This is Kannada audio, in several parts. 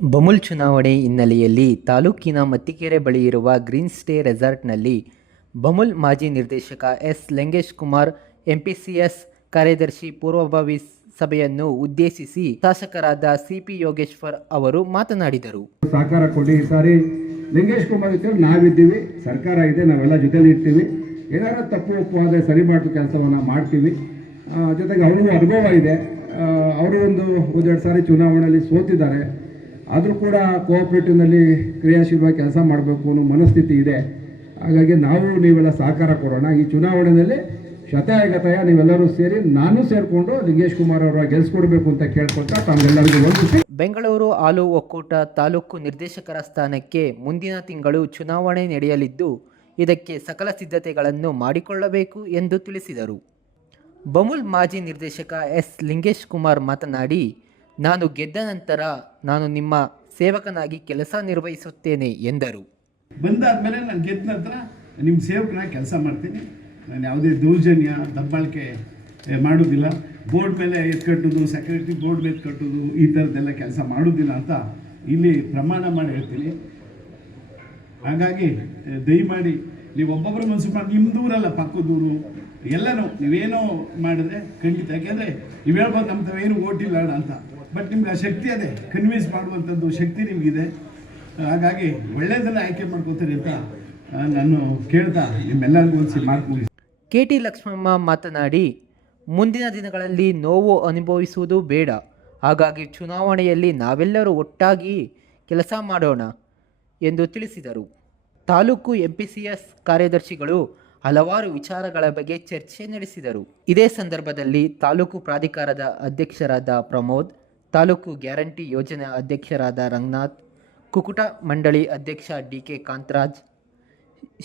ಬಮೂಲ್ ಚುನಾವಣೆ ಹಿನ್ನೆಲೆಯಲ್ಲಿ ತಾಲೂಕಿನ ಮತ್ತಿಕೆರೆ ಬಳಿ ಇರುವ ಗ್ರೀನ್ ಸ್ಟೇ ರೆಸಾರ್ಟ್ನಲ್ಲಿ ಬಮೂಲ್ ಮಾಜಿ ನಿರ್ದೇಶಕ ಎಸ್ ಲಿಂಗೇಶ್ ಕುಮಾರ್ ಎಂಪಿಸಿಎಸ್ ಕಾರ್ಯದರ್ಶಿ ಪೂರ್ವಭಾವಿ ಸಭೆಯನ್ನು ಉದ್ದೇಶಿಸಿ ಶಾಸಕರಾದ ಸಿಪಿ ಯೋಗೇಶ್ವರ್ ಅವರು ಮಾತನಾಡಿದರು. ಸಹಕಾರ ಕೊಡಿ, ಈ ಸಾರಿ ಲಿಂಗೇಶ್ ಕುಮಾರ್ ಜೊತೆ ನಾವಿದ್ದೀವಿ, ಸರ್ಕಾರ ಇದೆ, ನಾವೆಲ್ಲ ಜೊತೆಲಿ ಇರ್ತೀವಿ, ಏನಾದ್ರು ತಪ್ಪು ಒಪ್ಪುವಾದರೆ ಸರಿ ಮಾಡುವ ಕೆಲಸವನ್ನು ಮಾಡ್ತೀವಿ. ಜೊತೆಗೆ ಅವ್ರಿಗೂ ಅನುಭವ ಇದೆ, ಅವರು ಒಂದೆರಡು ಸಾರಿ ಚುನಾವಣೆಯಲ್ಲಿ ಸೋತಿದ್ದಾರೆ, ಆದರೂ ಕೂಡ ಕೋಆಪರೇಟಿವ್ನಲ್ಲಿ ಕ್ರಿಯಾಶೀಲವಾಗಿ ಕೆಲಸ ಮಾಡಬೇಕು ಅನ್ನೋ ಮನಸ್ಥಿತಿ ಇದೆ. ಹಾಗಾಗಿ ನೀವೆಲ್ಲ ಸಹಕಾರ ಕೊಡೋಣ. ಈ ಚುನಾವಣೆಯಲ್ಲಿ ಶತಾಯಗತಾಯ ನೀವೆಲ್ಲರೂ ಸೇರಿ ನಾನು ಸೇರಿಕೊಂಡು ಲಿಂಗೇಶ್ ಕುಮಾರ್ ಅವರ ಗೆಲ್ಲಿಸ್ಕೊಡ್ಬೇಕು ಅಂತ ಕೇಳ್ಕೊಳ್ತಾ ತಮ್ಮೆಲ್ಲರಿಗೂ ವಂದಿಸಿ. ಬೆಂಗಳೂರು ಹಾಲು ಒಕ್ಕೂಟ ತಾಲೂಕು ನಿರ್ದೇಶಕರ ಸ್ಥಾನಕ್ಕೆ ಮುಂದಿನ ತಿಂಗಳು ಚುನಾವಣೆ ನಡೆಯಲಿದ್ದು, ಇದಕ್ಕೆ ಸಕಲ ಸಿದ್ಧತೆಗಳನ್ನು ಮಾಡಿಕೊಳ್ಳಬೇಕು ಎಂದು ತಿಳಿಸಿದರು. ಬಮೂಲ್ ಮಾಜಿ ನಿರ್ದೇಶಕ ಎಸ್ ಲಿಂಗೇಶ್ ಕುಮಾರ್ ಮಾತನಾಡಿ, ನಾನು ಗೆದ್ದ ನಂತರ ನಾನು ನಿಮ್ಮ ಸೇವಕನಾಗಿ ಕೆಲಸ ನಿರ್ವಹಿಸುತ್ತೇನೆ ಎಂದರು. ಬಂದಾದ್ಮೇಲೆ ನಾನು ಗೆದ್ದ ನಂತರ ನಿಮ್ಮ ಸೇವಕನಾಗಿ ಕೆಲಸ ಮಾಡ್ತೀನಿ. ನಾನು ಯಾವುದೇ ದೌರ್ಜನ್ಯ ದಬ್ಬಾಳಿಕೆ ಮಾಡೋದಿಲ್ಲ, ಬೋರ್ಡ್ ಮೇಲೆ ಎತ್ಕಟ್ಟೋದು, ಸೆಕ್ರೆಟರಿ ಬೋರ್ಡ್ ಮೇಲೆ ಕಟ್ಟೋದು, ಈ ಥರದ್ದೆಲ್ಲ ಕೆಲಸ ಮಾಡೋದಿಲ್ಲ ಅಂತ ಇಲ್ಲಿ ಪ್ರಮಾಣ ಮಾಡಿ ಹೇಳ್ತೀನಿ. ಹಾಗಾಗಿ ದಯಮಾಡಿ ನೀವು ಒಬ್ಬೊಬ್ಬರು ಮನಸ್ಸು ಮಾಡಿ, ನಿಮ್ಮ ದೂರಲ್ಲ ಪಕ್ಕದೂರು ಎಲ್ಲನೂ ನೀವೇನೋ ಮಾಡಿದ್ರೆ ಖಂಡಿತ, ಯಾಕೆಂದರೆ ನೀವು ಹೇಳ್ಬೋದು ನಮ್ಮ ತಾವೇನು ಓಟಿಲ್ಲ ಅಂತ, ಬಟ್ ನಿಮ್ಗೆ ಆ ಶಕ್ತಿ ಅದೇ, ಕನ್ವಿನ್ಸ್ ಮಾಡುವಂಥದ್ದು ಶಕ್ತಿ ನಿಮಗಿದೆ. ಹಾಗಾಗಿ ಒಳ್ಳೆಯದನ್ನು ಆಯ್ಕೆ ಮಾಡ್ಕೋತೀರಿ ಅಂತ ನಾನು ಕೇಳ್ತಾ ನಿಮ್ಮೆಲ್ಲರಿಗೂ ಒಂದು ಮಾತು ಮುಗಿಸಿ. KT ಲಕ್ಷ್ಮಮ್ಮ ಮಾತನಾಡಿ, ಮುಂದಿನ ದಿನಗಳಲ್ಲಿ ನೋವು ಅನುಭವಿಸುವುದು ಬೇಡ, ಹಾಗಾಗಿ ಚುನಾವಣೆಯಲ್ಲಿ ನಾವೆಲ್ಲರೂ ಒಟ್ಟಾಗಿ ಕೆಲಸ ಮಾಡೋಣ ಎಂದು ತಿಳಿಸಿದರು. ತಾಲೂಕು MPCS ಕಾರ್ಯದರ್ಶಿಗಳು ಹಲವಾರು ವಿಚಾರಗಳ ಬಗ್ಗೆ ಚರ್ಚೆ ನಡೆಸಿದರು. ಇದೇ ಸಂದರ್ಭದಲ್ಲಿ ತಾಲೂಕು ಪ್ರಾಧಿಕಾರದ ಅಧ್ಯಕ್ಷರಾದ ಪ್ರಮೋದ್, ತಾಲೂಕು ಗ್ಯಾರಂಟಿ ಯೋಜನೆ ಅಧ್ಯಕ್ಷರಾದ ರಂಗನಾಥ್, ಕುಕ್ಕುಟ ಮಂಡಳಿ ಅಧ್ಯಕ್ಷ DK ಕಾಂತರಾಜ್,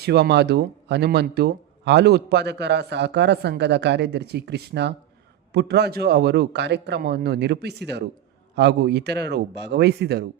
ಶಿವಮಾಧು, ಹನುಮಂತು, ಹಾಲು ಉತ್ಪಾದಕರ ಸಹಕಾರ ಸಂಘದ ಕಾರ್ಯದರ್ಶಿ ಕೃಷ್ಣ, ಪುಟ್ಟರಾಜು ಅವರು ಕಾರ್ಯಕ್ರಮವನ್ನು ನಿರೂಪಿಸಿದರು ಹಾಗೂ ಇತರರು ಭಾಗವಹಿಸಿದರು.